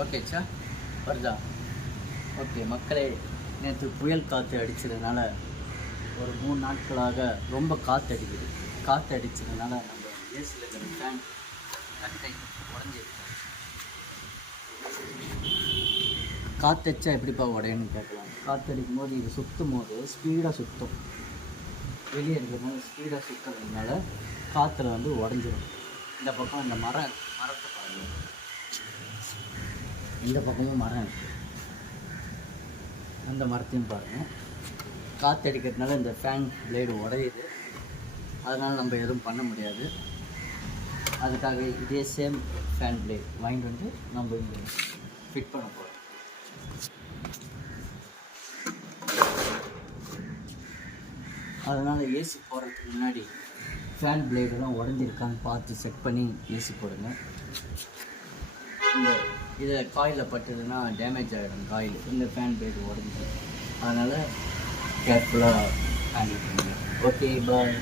ஓகேச்சா வருதா? ஓகே மக்களே நேற்று புயல் காற்று அடித்ததுனால ஒரு மூணு நாட்களாக ரொம்ப காற்று அடிக்குது காற்று அடித்ததுனால நம்ம ஏசியில் இருக்கிற ஃபேன் கட்டை உடஞ்சிருக்கு காற்றடிச்சா எப்படிப்பா உடையன்னு கேட்கலாம். காற்று அடிக்கும் போது இது சுற்றும் போது ஸ்பீடாக சுற்றும் வெளியே இருக்கிறதுனால ஸ்பீடாக சுற்றுறதுனால காற்றுல வந்து உடஞ்சிடும் இந்த பக்கம் இந்த மரம் மரத்தை பாருங்கள் இந்த பக்கமும் மரம் இருக்குது அந்த மரத்தையும் பாருங்கள் காற்று அடிக்கிறதுனால இந்த ஃபேன் பிளேடு உடையுது. அதனால் நம்ம எதுவும் பண்ண முடியாது. அதுக்காக இதே சேம் ஃபேன் பிளேட் வாங்கிட்டு வந்து நம்ம இங்கே ஃபிட் பண்ண போகிறோம் அதனால் ஏசி போடுறதுக்கு முன்னாடி ஃபேன் பிளேடெல்லாம் உடஞ்சிருக்கான்னு பார்த்து செக் பண்ணி ஏசி போடுங்க. இந்த இதில் காயில் பட்டதுன்னா டேமேஜ் ஆகிடும் காயில் இந்த ஃபேன் போய்ட்டு உடஞ்சி அதனால் கேர்ஃபுல்லாக ஹேண்டில் பண்ணுங்க. Okay bye